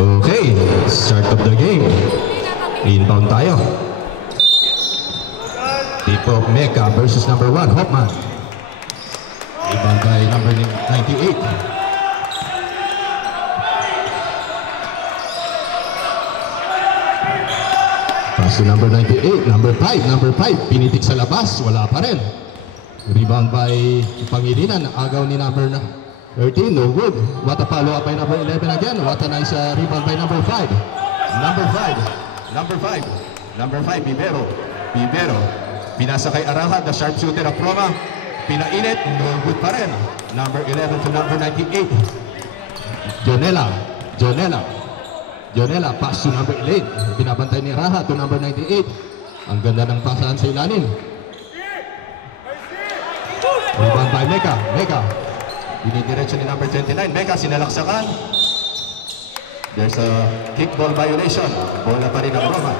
Okay, start of the game. Inbound tayo. Tipo Mecca versus number 1, Hoffman. Inbound by number 98. Pass to number 98, number 5, pinitik sa labas, wala pa rin. Rebound by Pangilinan, agaw ni number 13, no good. What a follow-up by number 11 again. What a nice rebound by number 5. Number 5, Bibero. Pinasa kay Araha, the sharpshooter of Roma. Pinainit, no good pa rin. Number 11 to number 98. Jonela, pass to number 8. Binabantay ni Araha to number 98. Ang ganda ng pasahan sa ilalim. Rebound by Mecca. Dinidiretso ni number 29. Mecca, sinalaksakan. There's a kickball violation. Bola pa rin ang Roma.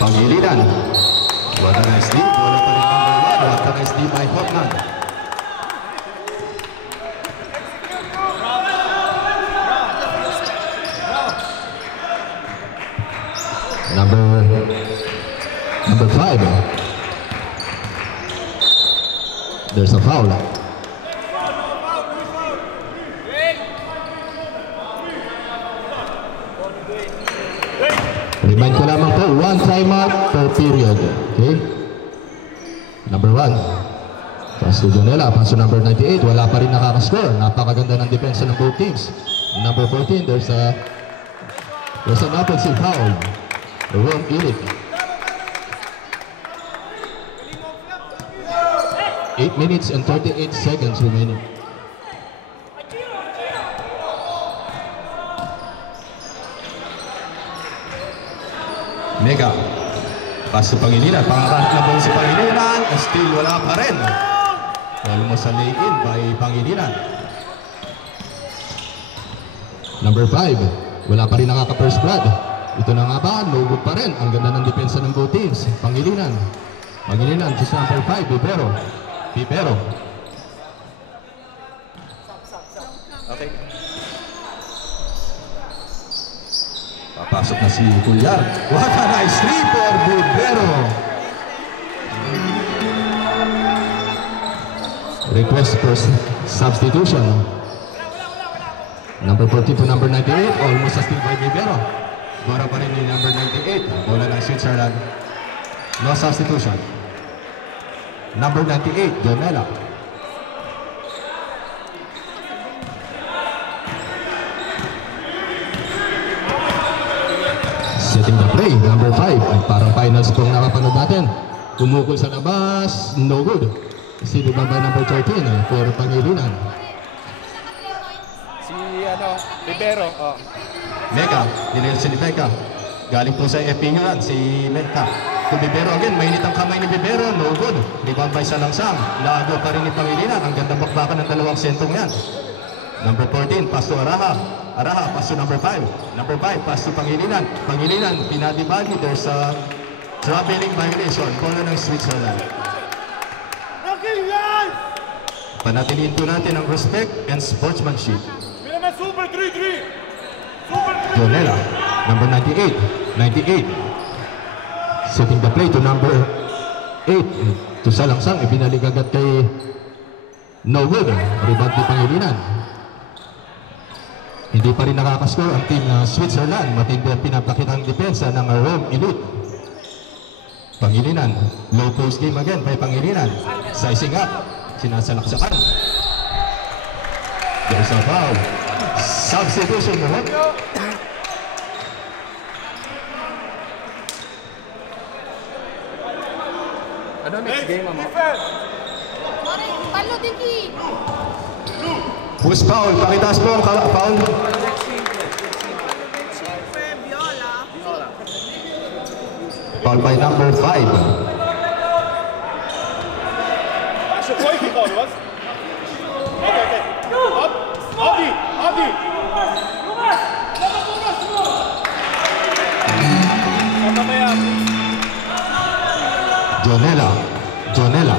Pangilinan. What a nice lead. Bola pa rin number 1. What a nice lead by Hoffman. Number 5. There's a foul. Remind ko lamang po, 1 timeout per period. Okay? Number 1. Pass to Jonela, pass to number 98. Wala pa rin nakakascore. Napakaganda ng depensa ng both teams. Number 14, there's an offensive foul. Wrong Eric. 8 minutes and 38 seconds remaining. Mega. Pass to Pangilinan. Pangarap na ball si Pangilinan. Still wala pa rin. Almost a lay-in by Pangilinan. Number 5. Wala pa rin nakaka-first blood. Ito na nga ba? No good pa rin. Ang ganda ng depensa ng both teams. Pangilinan, just number 5, Bibero. Okay. Papasok na si Cuellar. What a nice three for Bibero. Request for substitution. Number 14 to number 98. Almost a steal by Bibero. Bora pa rin ni number 98. Bola ng Switzerland. No substitution. Number 98, Jonela. Setting the play, number 5. Parang finals kung nakapanood natin. Kumukul sa labas, no good. Sino ba number 13 for Pangilinan? Si Bibero. Mecca, dinilsi ni Mecca. Galing po sa FP nyo yan, si Mecca. To Bibero again, mainit ang kamay ni Bibero, no good. Rebound by Salangsang. Lago pa rin ni Pangilinan. Ang ganda bakbakan ng dalawang sentong yan. Number 14, pass to Araha. Araha, pass to number 5. Number 5, pass to Pangilinan. Pangilinan, pinadibagi. There's a traveling violation. Bola ng Switzerland. Panatiliin po natin ang respect and sportsmanship. Super 3-3. Jonela, number 98. Setting the play to number 8. To Salangsang, ibinalik agad kay no good. Rebound ni Pangilinan. Hindi pa rin nakakascore ang team na Switzerland. Matindi ang pinapakitang depensa ng Rome Elite. Pangilinan, low post game again by Pangilinan. Sizing up, sinasalaksakan. There's a foul. Substitution mo. Ano next game mo? Palo Diki. Who's foul? Pakitaas po ang foul. Foul by number 5. Adi! Jonela. Jonela.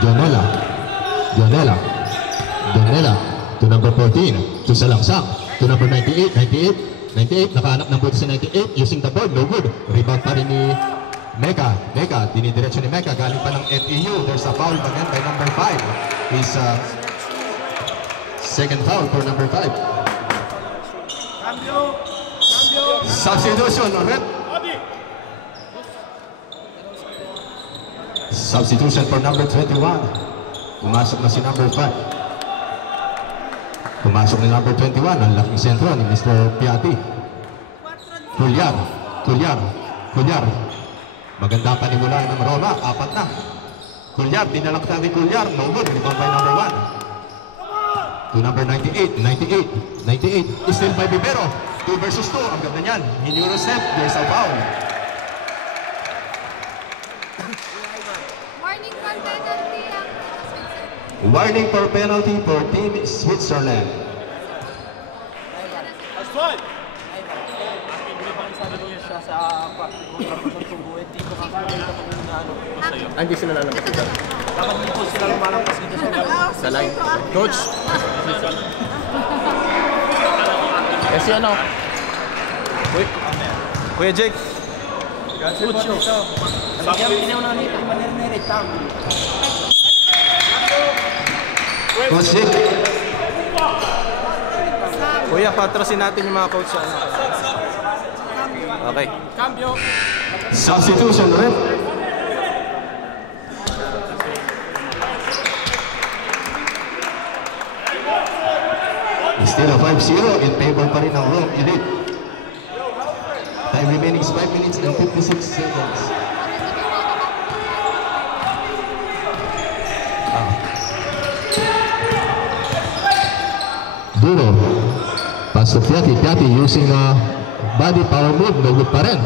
Jonela. Jonela. Jonela. To number 14. To Salangsang. To number 98. 98. Nakahanap ng buti sa 98. Using the board. No good. Rebound pa rin ni Mecca. Mecca. Dinidiretso ni Mecca. Galing pa ng FEU. There's a foul again by number 5. Is second foul for number 5. Substitution. Rep. Substitution for number 21. Pumasok na si number 5. Pumasok ni number 21. Ang laking sentro ni Mr. Piatti. Culyar. Culyar. Culyar. Maganda pa nimula ng Roma. 4 na. Culyar. Dinalak na ni Culyar. No good. Rebound by number 1. To number 98. 98. 98. Still by Bibero. 2 versus 2. Ang ganda niyan. In Eurostep. There's a foul. Warning for penalty for Team Switzerland. Hindi sila lalampas dito. Dapat dito sila lumalampas dito sa line. Coach. Kasi ano? Kuya Jake. Coach yun. Sabi niya na nito. Maner-merit lang. Coach Jake. Kuya, patrasin natin yung mga coach. Okay. Cambio. Substitution, rep. Still a 5-0 in favor pa rin ng Rome Elite. Time remaining is 5 minutes and 56 seconds. Duro. Pass to Piatti. Piatti using a body power move. No good pa rin.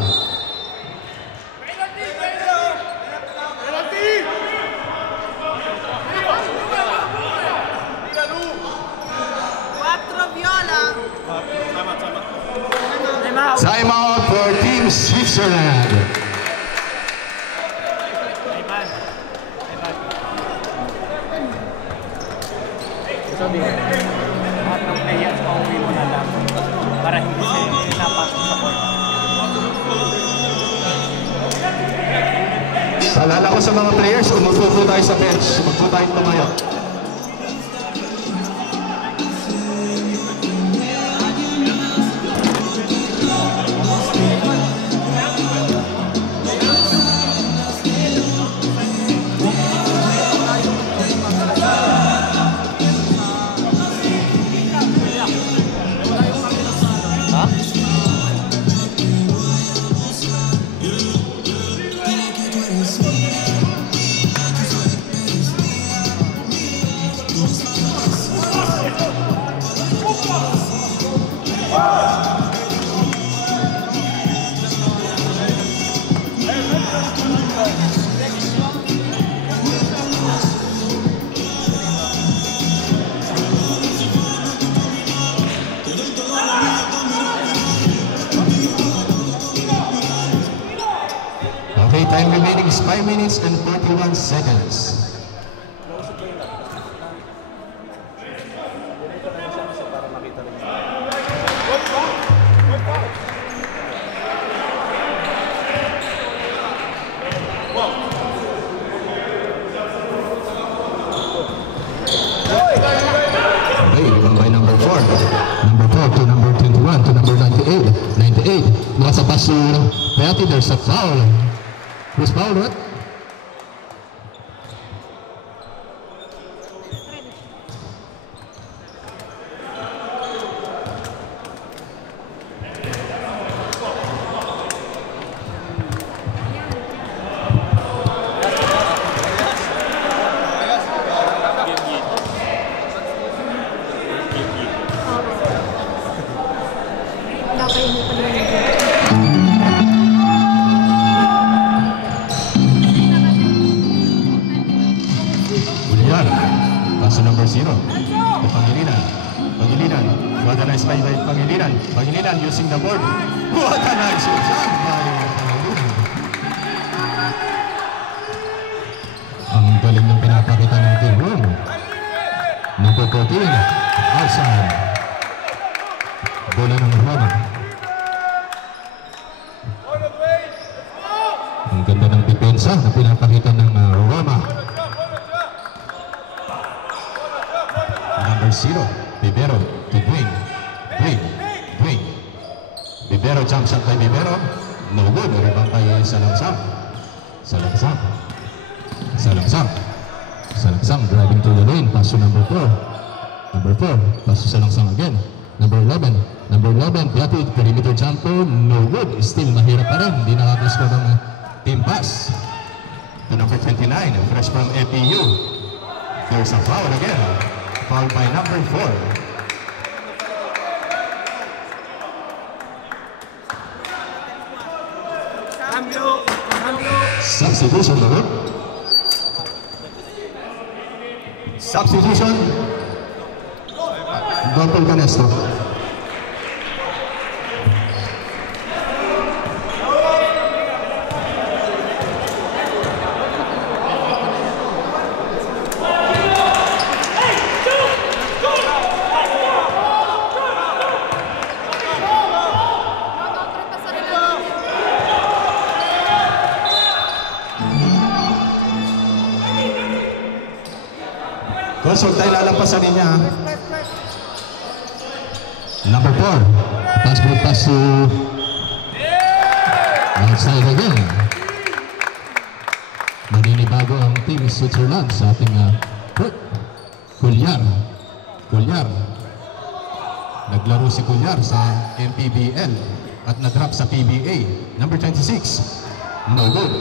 Time out for Team Switzerland. Sabi ko, lahat ng players pauwi mo na lang para hindi sila napasok sa court. Paalala ko sa mga players, umupo po tayo sa bench. Umupo tayo tumayo. Okay, time remaining is 5 minutes and 41 seconds. Okay, by number 4. Number 4 to number 21 to number 98. 98. Nasa pass to Piatti, there's a foul. Who's fouled, what? Pass to number 0. The Pangilinan. Pangilinan. What a nice play by Pangilinan. Pangilinan using the board. What a nice shot by Pangilinan. galing ng pinapakita ng Team Room. Number 14, outside. Bola ng Roma. Ang ganda ng depensa na pinapakita ng Roma. Number 0, Bibero to Dwayne. Dwayne. Bibero, jump shot by Bibero. No good. Rebound by Salangsang. Salangsang driving to the lane. Pass to number 4. Pass to Salangsang again. Number 11. Piatid. Perimeter jumper. No good. Still mahirap pa rin. Hindi nakakasko ng team pass. To number 29. Fresh from FEU. There's a foul again. Foul by number 4. Substitution, no? Substitution. Dalton Canesto. Consult tayo lalampasan niya. Number 4. Pass to outside again. Maninibago ang team Switzerland sa ating Cuellar. Naglaro si Cuellar sa MPBL at na-drop sa PBA. Number 26. No good.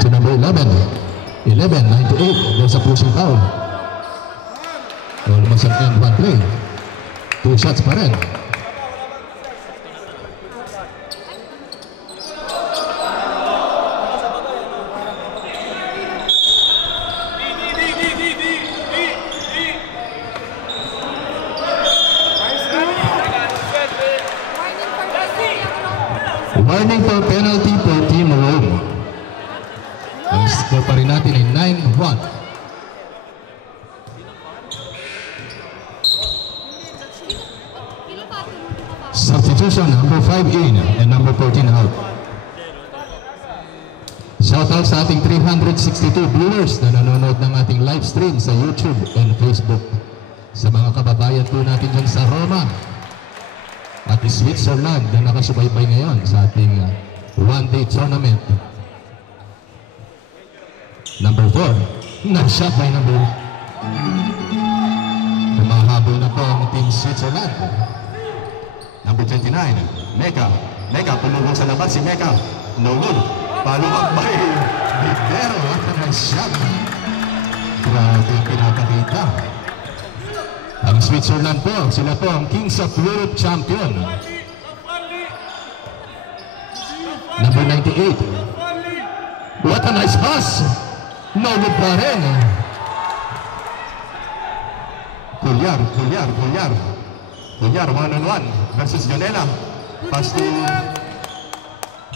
To number 11, 98, there's a pushing foul. Almost an end one play. 2 shots pa rin. Warning for penalty for Team Rome. Ang score pa rin natin ay 9-1. Substitution, number 5 in and number 14 out. Shoutout sa ating 362 viewers na nanonood ng ating live stream sa YouTube and Facebook. Sa mga kababayan po natin dyan sa Roma at Switzerland na nakasubaybay ngayon sa ating one-day tournament. Number 4, na-shot by number. Kumahabol na po ang team Switzerland. Number 29, Mecca, pumulong sa labas si Mecca. No good. Follow up by Bibero at na-shot. Grabe ang pinapakita. Ang Switzerland po, sila po ang Kings of Europe champion. Number 98. What a nice pass! No good pa rin. Cuellar, 1-on-1 versus Janela. Pass to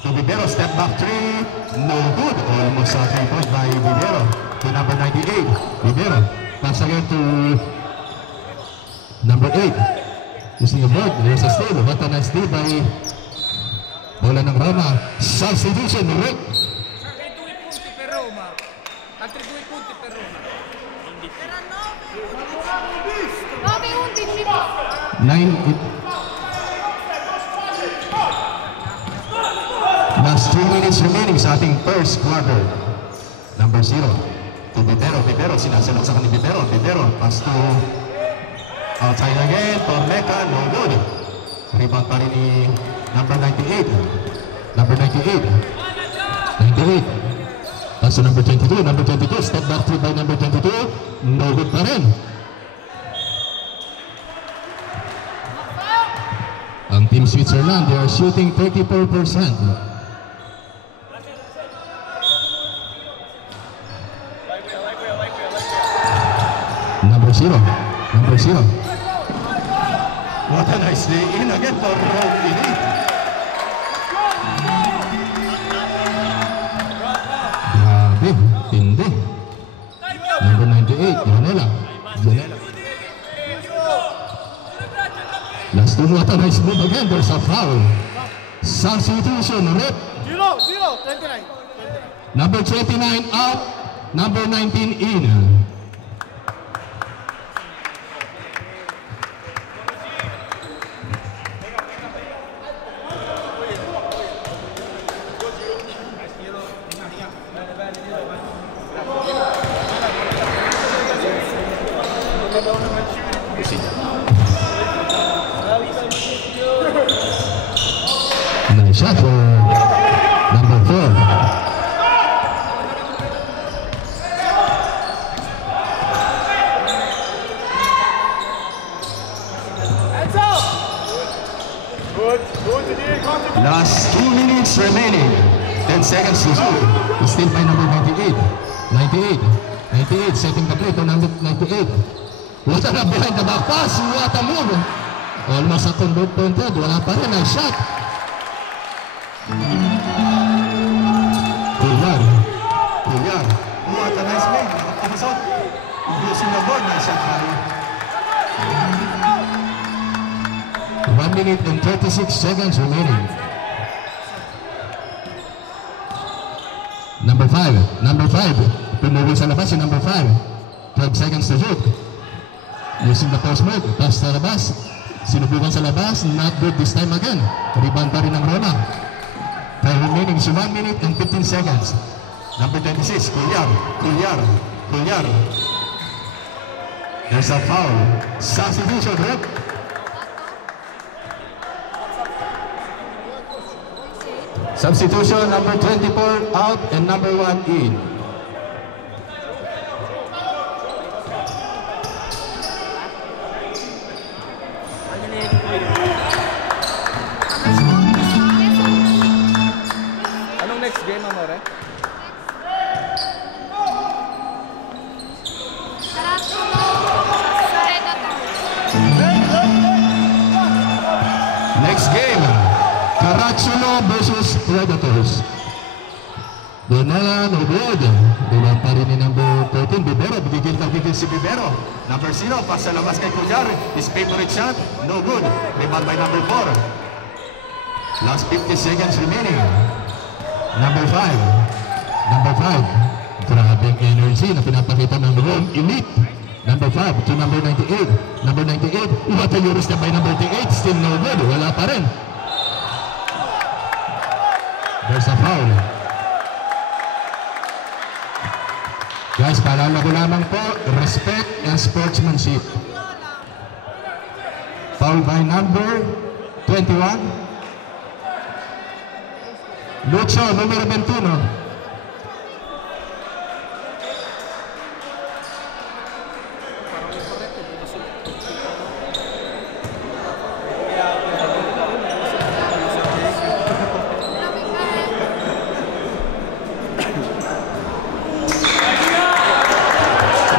Bibero, step back 3. No good. Almost a 3-point by Bibero. To number 98. Bibero. Pass again to number 8. Using a board. There's a steal. What a nice steal by bola ng Roma. Substitution, Rick. 9. Last 2 minutes remaining sa ating first quarter. Number 0, to Bibero. Bibero, sinasalaksakan ni Bibero. Bibero, pass to outside again for Mecca, no good. Rebound pa rin ni number 98. Number 98. 98. Pass to number 22. Number 22, step back three by number 22. No good pa rin. Ang Team Switzerland, they are shooting 34%. Number 0. Number 0. What a nice lay in again for Rob Elite. Grabe, tindi. Number 98, Janela. Janela. Last two, what a nice move again. There's a foul. Substitution, rip. 29. Number 29 out. Number 19 in. Nice shot for number 4. Last 2 minutes remaining. 10 seconds to shoot. Still by number 98. 98. 98 setting the play to number 98. What a behind the back pass. What a move. Almost a converted. Wala pa rin ang shot. Kulyar. Kulyar. What a nice play. Nakapasot. Using the board. Nice shot. 1 minute and 36 seconds remaining. Number 5. Number 5. Pumulong sa labas si number 5. 12 seconds to shoot. Using the post move. Pass sa labas. Sinubukan sa labas. Not good this time again. Rebound pa rin ng Roma. Time remaining is 1 minute and 15 seconds. Number 26. Kulyar. Kulyar. Kulyar. There's a foul. Substitution, rep. Substitution, number 24 out and number 1 in. Anong next game, Amore? Next game, Caracciolo versus Predators. Donella Nobod. Doon pa rin ni number 13, Bibero. Bigigil si Bibero. Number 0, pass sa labas kay Kulyar. His favorite shot, no good. Rebound by number 4. Last 50 seconds remaining. Number 5. Number 5. Grabing energy na pinapakita ng Rome Elite. Number 5 to number 98. Number 98. What a Euros na by number 98. Still no good. Wala pa rin. There's a foul. Guys, paalala ko lamang po, respect and sportsmanship. Foul by number 21. Lucho, numero 21.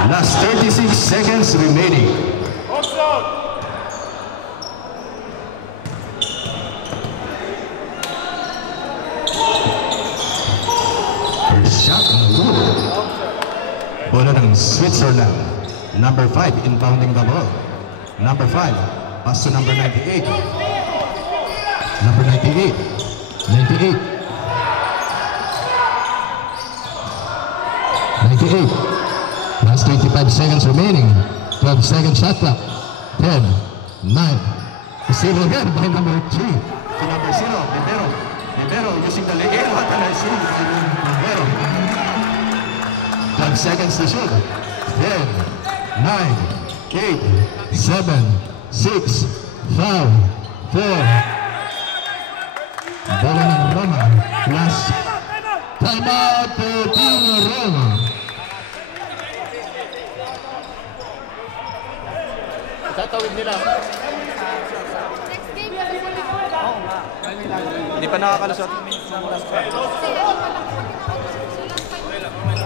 Last 36 seconds remaining. First shot on the wood. Bola ng Switzerland. Number 5 inbounding the ball. Number 5. Pass to number 98. Number 98. 98. 98. Last 25 seconds remaining. 12 second shot clock. 10, 9. Still again by number 3. To number 0, Bibero. Bibero using the leg. What a nice move. Bibero. 5 seconds to shoot. 10, 9, 8, 7, 6, 5, 4. Bola ng Roma. Last time out for Team Roma. Tatawid nila. Hindi pa nakakalusot.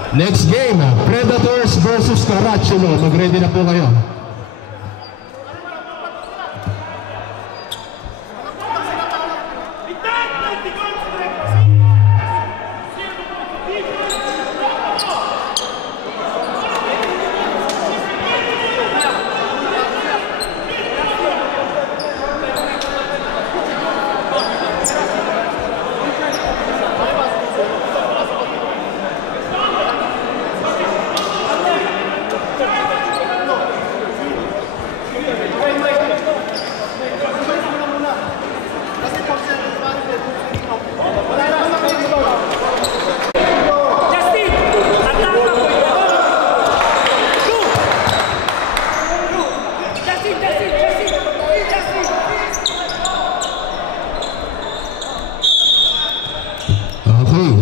Next game, Predators versus Caracciolo. Mag-ready na po kayo.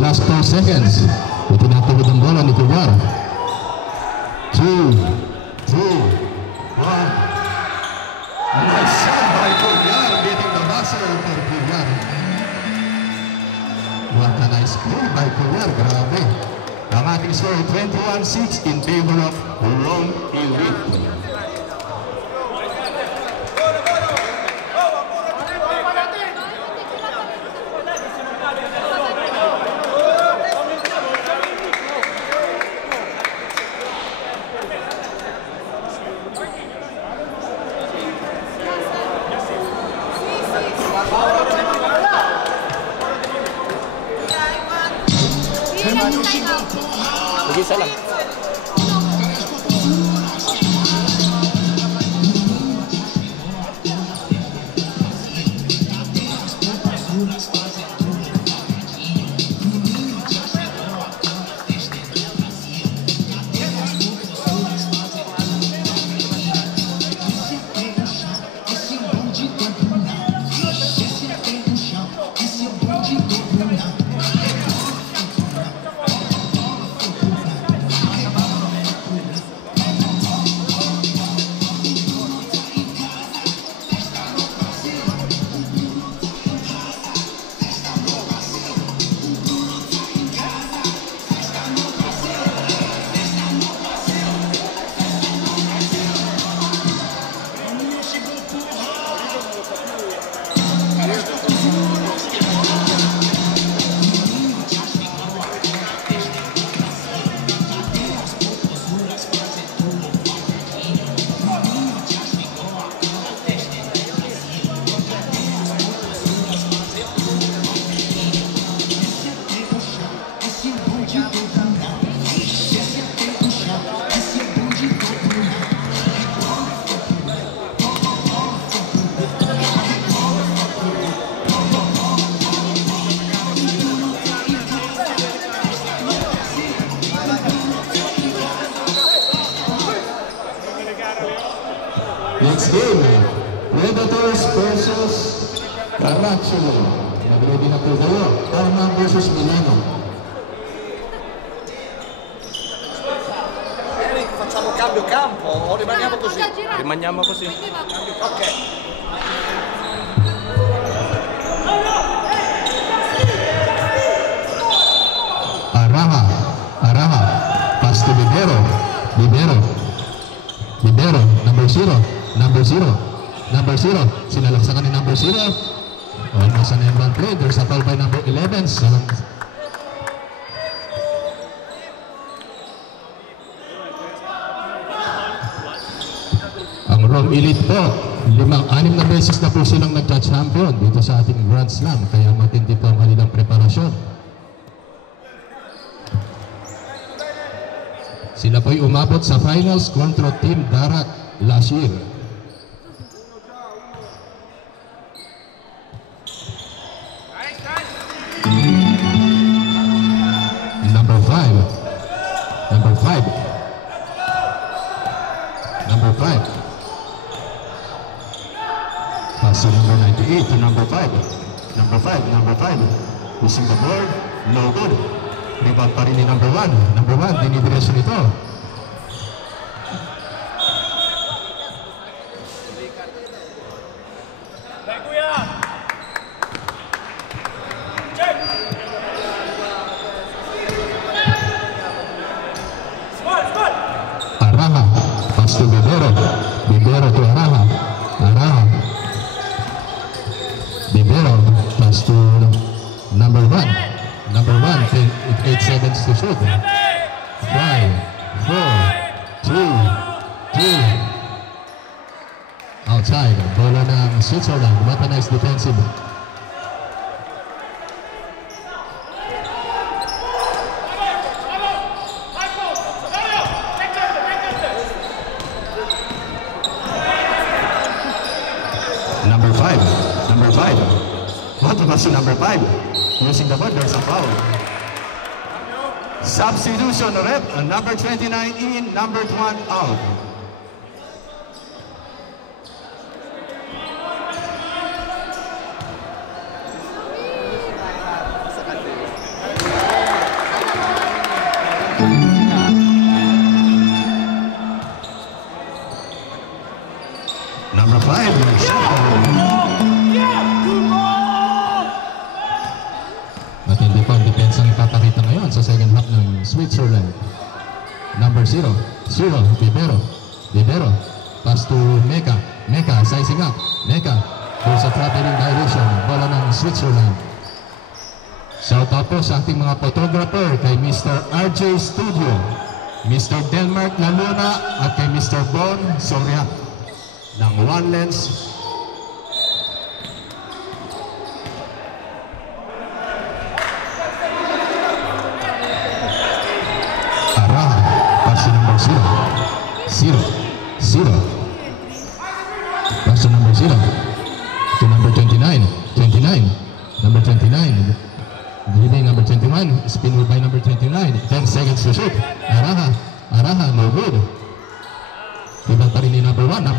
Last 4 seconds. Itinatawid ang bola ni Cuellar. 2, 2, 1. Nice shot by Cuellar, beating the buzzer for Cuellar. What a nice play by Cuellar. Grabe. Ang ating score 21-6 in favor of Rome Elite. Mag-isa lang. Next game, Predators versus Caracciolo. Mag-ready na po kayo. Parma versus Milano. Eric, facciamo cambio campo o rimaniamo così? Rimaniamo così. Ok. Araha. Pass to Libero. Libero, number 0. Sinalaksakan ni number 0. Almost an end-run play. There's a foul by number 11. Ang Rome Elite po, 6 na beses na po silang nagka-champion dito sa ating Grand Slam. Kaya matindi po ang kanilang preparasyon. Sila po'y umabot sa finals kontra Team Darak last year. Number 5. to number 5. Number 5. Using the board. No good. Rebound pa rin ni number 1. Number 1, dinidiretso nito. Araha. Pass to Bibero. Bibero to Araha. Araha. Bibero. Pass to number 1. Number 1, 8 seconds to shoot. 5, 4, 3, 2. Outside. Bola ng Switzerland. What a nice defensive. Number 5. What was to number 5? Using the board, there's a foul. Substitution rep, number 29 in, number 1 out. Number 5, matindi pa ang depensa ang ipapakita ngayon sa second half ng Switzerland. Number 0, Bibero, pass to Mecca, sizing up, Mecca, goes sa traveling direction, bola ng Switzerland. Shout out po sa ating mga photographer, kay Mr. RJ Studio, Mr. Denmark Laluna, at kay Mr. Bon Soria ng One Lens. Araha, pass to number 0. Pass to number 0. To number 29. Number 29. Leading number 21. Spin move by number 29. 10 seconds to shoot. Araha, no good. Ibang pa rin ni number 1. 2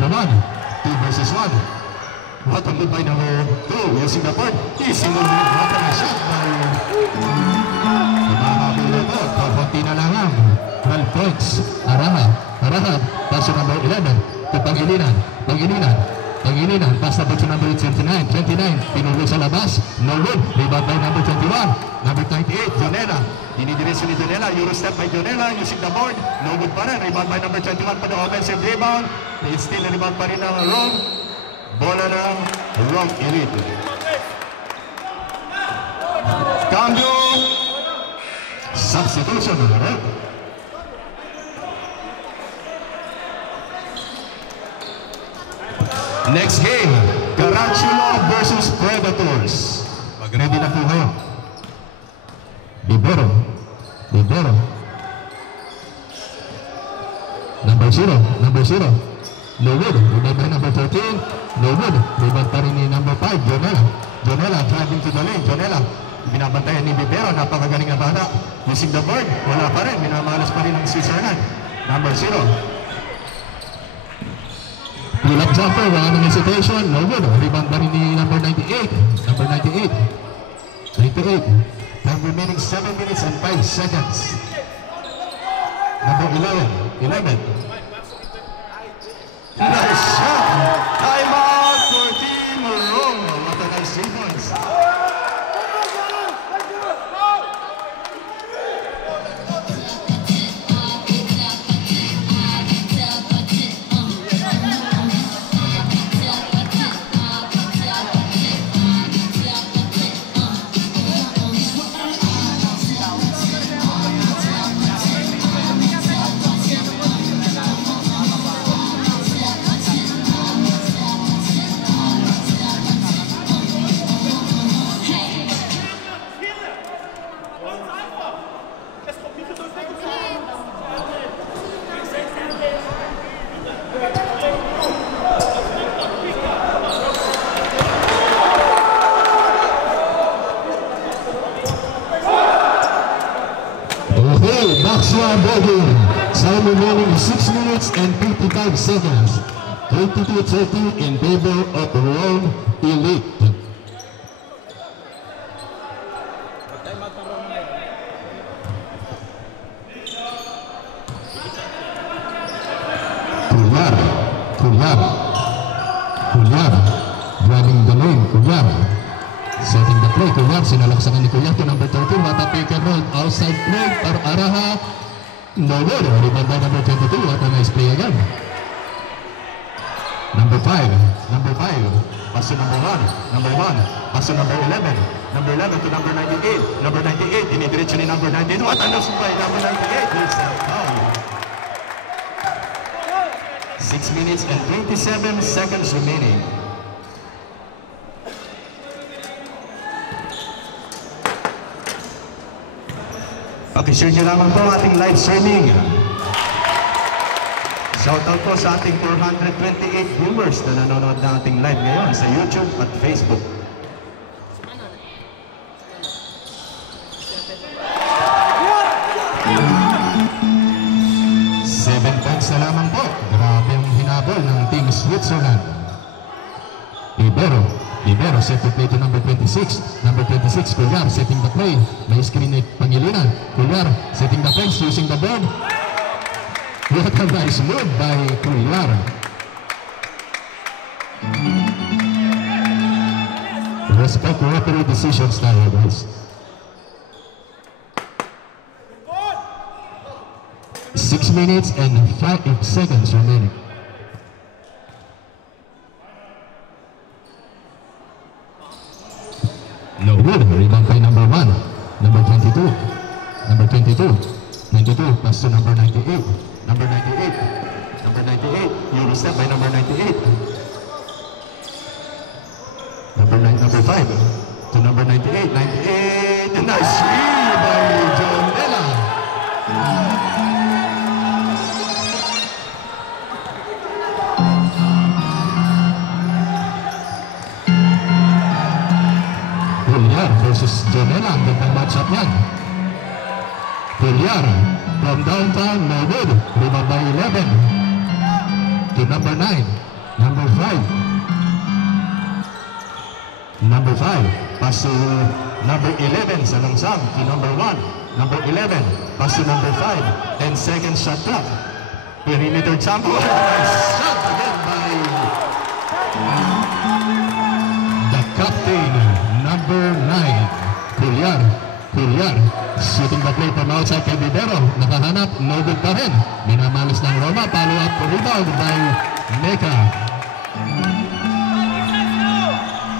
versus 1. What a move by number 2. Using the board. Single move. What a shot by... Mahabol na ito. Papunti na lang ang 12 points. Araha. Pass to number 11. To Pangilinan. Pass na to number 29. Pinulo sa labas. No good. Rebound by number 21. Number 28. Jonela. Dinidiretso ni Jonela. Eurostep by Jonela. Using the board. No good pa rin. Rebound by number 21 pa the offensive rebound. It's still a rebound pa rin ng Rome. Bola ng Rome Elite. Cambio. Substitution. Next game, Carachulo versus Predators. Mag-ready na po kayo. Bibero. Number 0. No good. Rebound by number 13. No good. Rebound pa rin ni number 5. Jonela driving to the lane. Jonela. Binabantayan ni Bibero. Napakagaling na bata. Using the board. Wala pa rin. Minamalas pa rin ng Switzerland. Number 0. Pull-up jumper, wala ng hesitation, no good. Rebound pa rin ni number 98. 98. Time remaining 7 minutes and 5 seconds. Number 11. Nice shot! Time out for Team Rome. What a nice sequence. Maxwell Bogey, time remaining 6 minutes and 55 seconds. 22-30 in favor of Rome Elite. Cuellar. Driving the lane, Cuellar. Setting the play, Cuellar. Sinalaksakan ni Cuellar to number 13. What a pick and roll. Outside play para Araha. No good. Rebound by number 22. What a nice play again. Number 5. Pass to number 1. Pass to number 11. Number 11 to number 98. Number 98. Dinidiretso ni number 98. What a nice play. Number 98. Here's a foul. 6 minutes and 27 seconds remaining. Pakishare nyo naman po ating live streaming. Shoutout po sa ating 428 viewers na nanonood na ating live ngayon sa YouTube at Facebook. Na lamang po. Grabe ang hinabol ng Team Switzerland. Libero set to play to number 26. Number 26, Cuellar setting the play. May screen ni Pangilinan. Cuellar setting the place using the board. What a nice move by Cuellar. Respect referee decisions tayo, guys. 6 minutes and 5 seconds remaining. No good. Rebound by number 1. Number 22. 92. Pass to number 98. Number 98. Euro step by number 98. Number 5. To number 98. 98. And nice three by John Dela. Versus Jonela, ang gandang matchup yan. Cuellar from downtown, no good. Rebound by 11 to number 9. Number 5 pass to number 11 sa langsam to number 1. Number 11 pass to number 5 and second shot clock. Perimeter jumper. Nice shot again by the captain, number 9. Cuellar shooting the play from outside kay Libero. Nakahanap, no good pa rin. Minamalis ng Roma, follow up rebound by Mecca.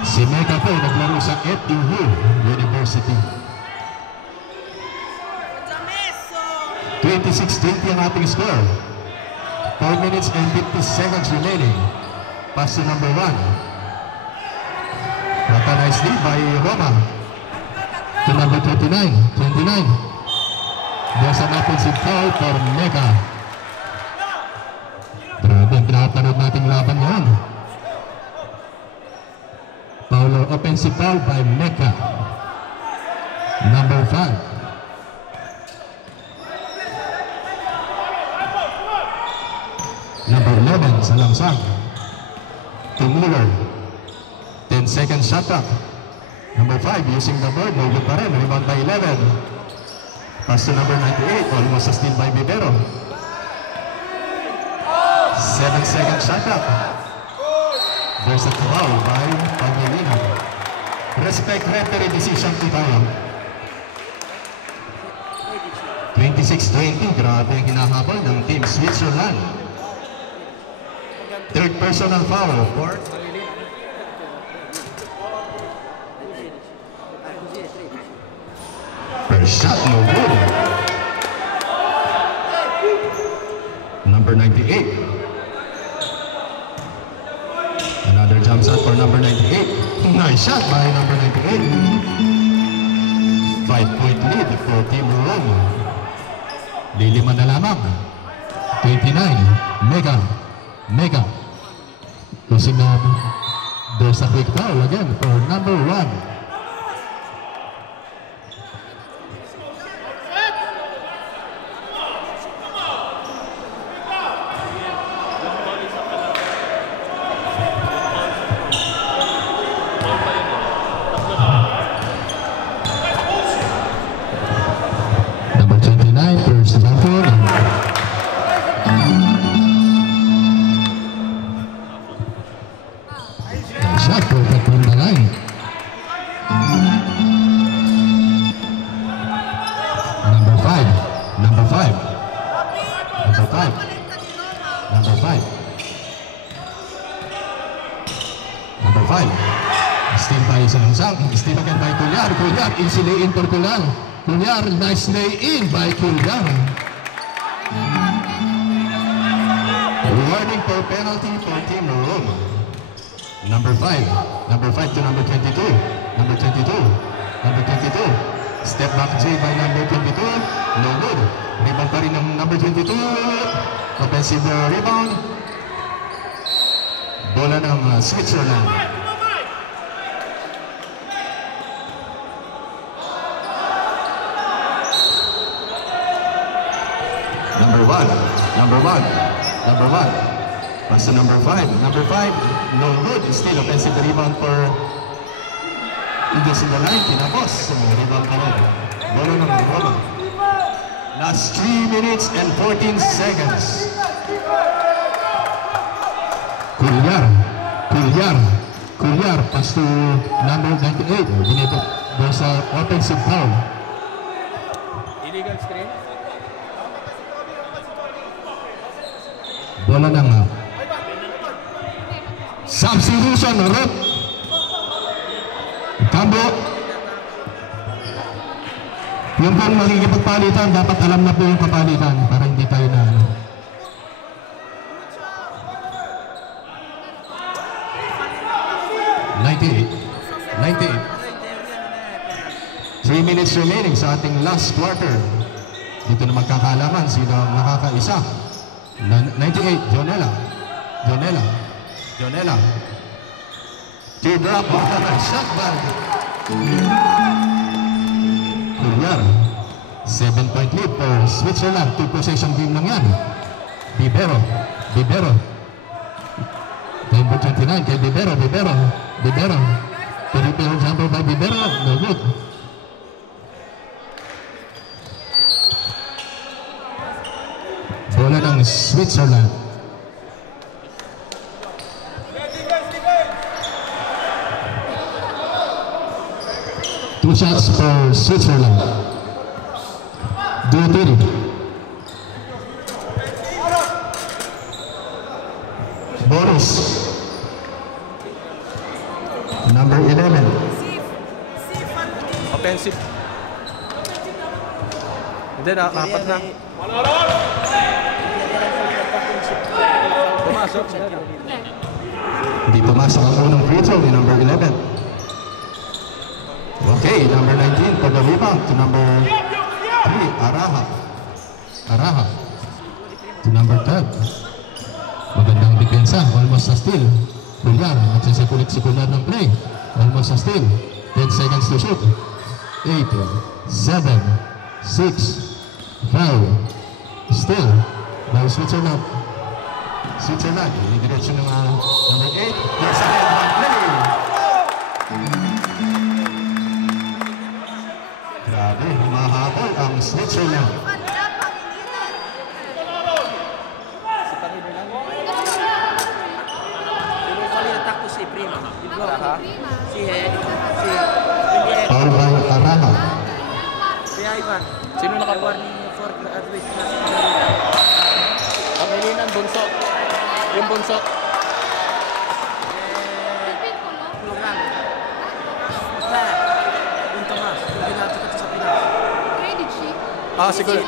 Si Mecca po naglaro sa FEU University. 26-20 ang ating score. 4 minutes and 50 seconds remaining. Pass to number 1. What a nice lead by Roma. To number 29. There's an offensive foul for Mecca. Grabe ang pinapanood nating laban ngayon. Paulo, offensive foul by Mecca. Number 5. Number 11 sa langsang. To Miller. 10 seconds shot clock. Number 5 using the board, no good pa rin. Rebound by 11. Pass to number 98, almost a steal by Bibero. 7 seconds shot clock. There's a foul by Pangilina. Respect referee decision to tayo. 26-20, grabe ang hinahabol ng Team Switzerland. Third personal foul for first shot, no good. Number 98. Another jump shot for number 98. Nice shot by number 98. 5-point lead for Team Roma. Liliman na lamang. 29. Mega. Using na, there's a quick foul again for number 1. 5. Number 5. Number 5. Number 5. Number 5. Steal by Salangsang. Steal again by Culyar. Culyar, easy lay-in for Culyar. Culyar, nice lay-in by Culyar. Warning for penalty for Team Roma. Number 5. Number 5 to number 22. Number 22. Number 22. Step back J by number 22. No good. Rebound pa rin ng number 22. Offensive rebound. Bola ng Switzerland. Number 1. Number 1. Number 1. Pass to number 5. Number 5. No good. Still offensive rebound for Eagles in the line. Tinapos. Rebound pa rin. Bola ng Roma. Last 3 minutes and 14 seconds. Culyar. Culyar. Culyar. Pass to number 98. Binito doon sa offensive foul. Illegal screen. Bola ng substitution. Rep. Kambo. Yung pong magigipagpalitan, dapat alam na po yung kapalitan para hindi tayo na ano. $98. 3 minutes remaining sa ating last quarter. Dito na magkakaalaman sino ang nakakaisa. 98, Jonella. Jonella. Jonella. Teardrop. Shot ball. Culyar. 7-point lead for Switzerland. 2 possession game lang yan. Bibero. Bibero. Number 29 kay Bibero. Bibero. Bibero. Triple jumper by Bibero. No good. Bola ng Switzerland. Two shots for Switzerland. Duty. Boris. Number 11. Offensive. Hindi na, apat na. Pumasok. Hindi pumasok ang unang free throw ni number 11. Okay, number 19 for the rebound to number 3, Araha. Araha. To number 12. Magandang depensa. Almost a steal. Culyar. Nagsisikulit si Culyar ng play. Almost a steal. 10 seconds to shoot. 8, 7, 6, 5. Still by Switzerland. Switzerland, yung direksyon ng number 8. Yes, ahead, play. Grabe, mahabol ang Switzerland. Foul by Araha. Kaya Ivan, sino naka-warning for graduate na si Pangilinan, bunso. Yung bunso. Kulungan. Basta, yung Tomas, yung ginagawa sa Pinas. Credit sheet. Ah, siguro.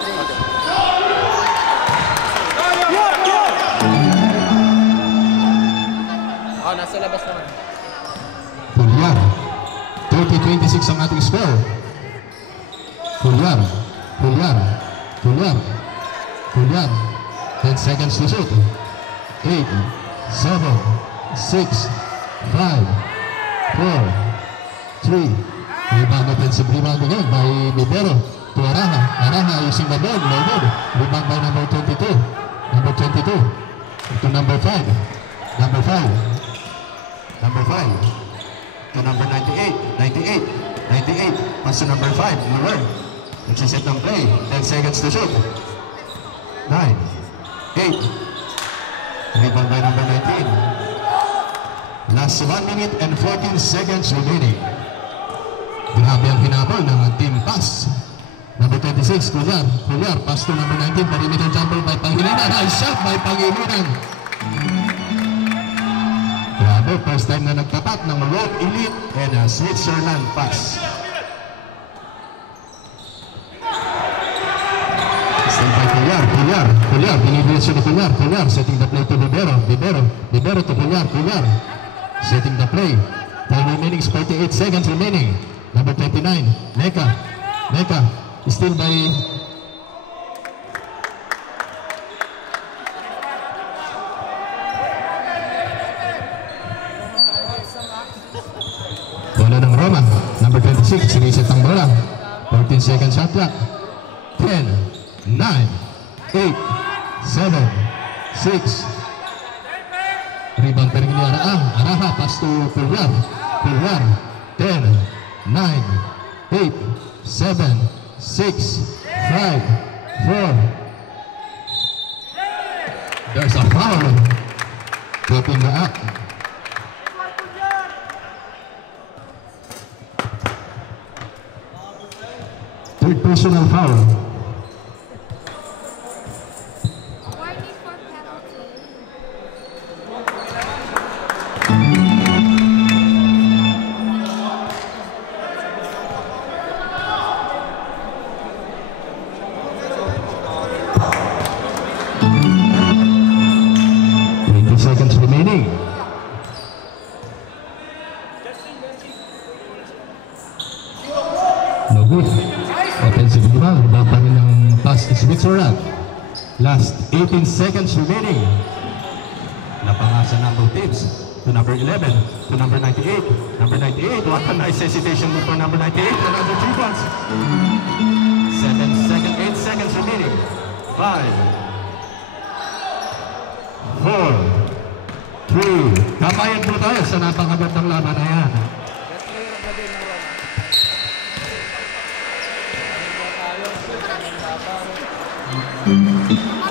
Ah, nasa labas naman. Culyar. 30-26 ang ating score. Culyar. Culyar. Culyar. Culyar. 10 seconds to shoot. 8, 7, 6, 5, 4, 3. Rebound, offensive rebound again by Bibero to Araha. Araha using the ball. No good. Rebound by number 22. Number 22 to number 5. Number 5. Number 5 to number 98. 98. 98. Pass to number 5. Muller. Nagsiset ng play. 10 seconds to shoot. 9. 8. Rebound by number 19. Last 1 minute and 14 seconds remaining. Grabe ang hinabol ng Team Pass. Number 26, Kulyar. Kulyar, pass to number 19, perimeter jumper by Pangilinan. Nice shot by Pangilinan. Grabe, first time na nagtapat ng Road Elite and Switzerland pass. Still by Kulyar. Kulyar, binidiretso ni Kulyar. Kulyar, setting the play to Libero. Libero to Kulyar. Setting the play. Time remaining, 48 seconds remaining. Number 29, Mecca, still by bola ng Roma. Number 26, reset ang bola. 14 seconds shot clock. 10, 9, 8, 7, 6. Rebound pa rin ni Araha, pass to Kulyar. 10, 9, 8, 7, 6, 5, 4. There's a foul. Dropping the up. Third personal foul. Warning for penalty. 20 seconds remaining. No good. Offensive rebound. Baba rin ng pass to Switzerland. Last 18 seconds remaining. Napangasa ng both teams. To number 11, to number 98. Number 98, what a nice hesitation move for number 98. Another 3 points. 8 seconds remaining. 5, 4, 3. Kapayan po tayo sa napakagandang laban na yan. That's